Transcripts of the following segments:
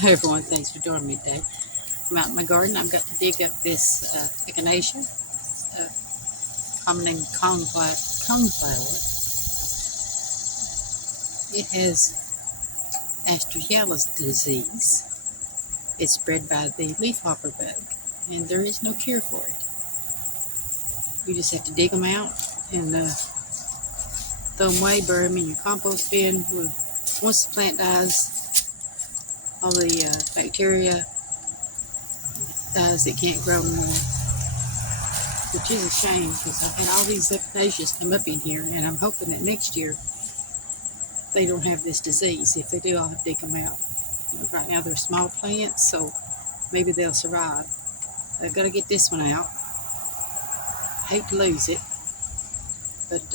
Hi everyone, thanks for joining me today. I'm out in my garden. I've got to dig up this echinacea, common named coneflower. It has Aster Yellow's disease. It's spread by the leafhopper bug, and there is no cure for it. You just have to dig them out and throw them away, bury them in your compost bin. Once the plant dies, all the bacteria dies. It can't grow anymore, which is a shame because I've had all these echinaceas come up in here, and I'm hoping that next year they don't have this disease. If they do, I'll dig them out. Right now they're small plants, so maybe they'll survive. I've got to get this one out. I hate to lose it, but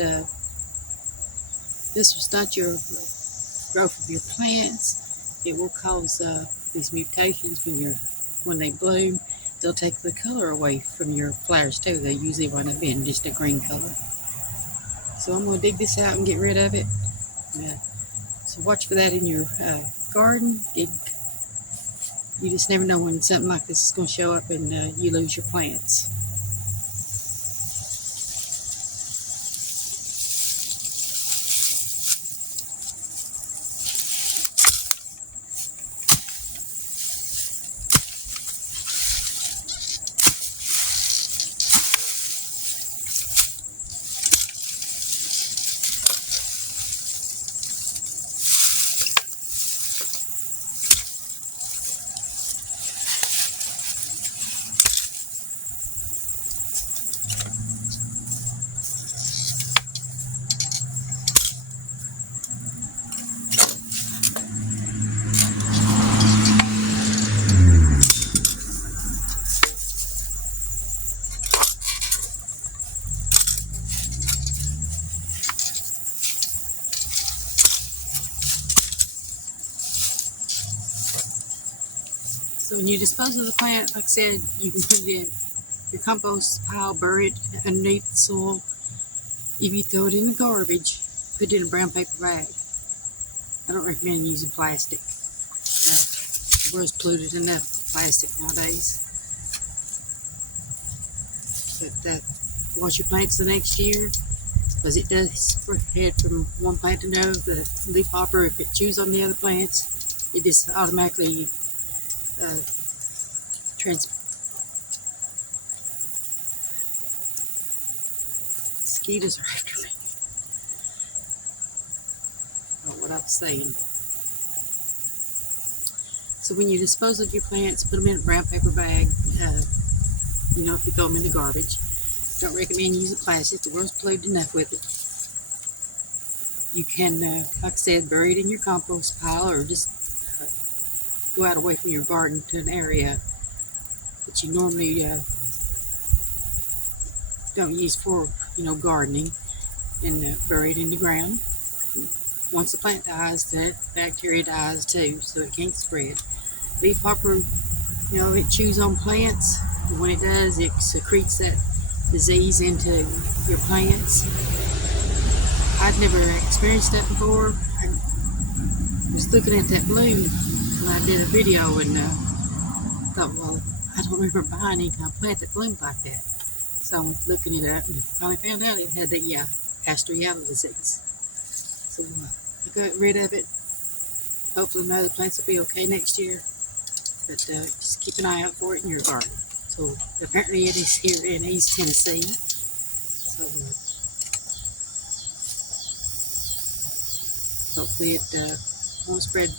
this will stunt your growth of your plants. It will cause these mutations when they bloom. They'll take the color away from your flowers too. They usually wind up being just a green color. So I'm going to dig this out and get rid of it. So watch for that in your garden. You just never know when something like this is going to show up and you lose your plants. So when you dispose of the plant, like I said, you can put it in your compost pile, bury it underneath the soil. If you throw it in the garbage, put it in a brown paper bag. I don't recommend using plastic. The world's polluted enough with plastic nowadays. But watch your plants the next year, because it does spread from one plant to another. The leafhopper, if it chews on the other plants, it just automatically mosquitoes are after me. I don't know what I was saying. So when you dispose of your plants, put them in a brown paper bag. If you throw them in the garbage, don't recommend using plastic. The world's polluted enough with it. You can, like I said, bury it in your compost pile, or just go out away from your garden to an area that you normally don't use for, gardening, and bury it in the ground. Once the plant dies, that bacteria dies too, so it can't spread. Leafhopper, it chews on plants. When it does, it secretes that disease into your plants. I'd never experienced that before. I was looking at that bloom when I did a video, and thought, well, I don't remember buying any kind of plant that bloomed like that. So I went looking it up and finally found out it had the Aster Yellow disease. So I got rid of it. Hopefully my other plants will be okay next year. But just keep an eye out for it in your garden. So apparently it is here in East Tennessee. So hopefully it won't spread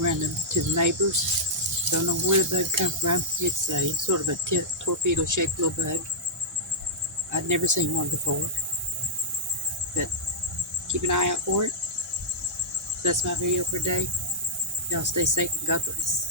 around to the neighbors. Don't know where the bug comes from. It's a sort of a torpedo-shaped little bug. I'd never seen one before. But keep an eye out for it. So that's my video for today. Y'all stay safe and God bless.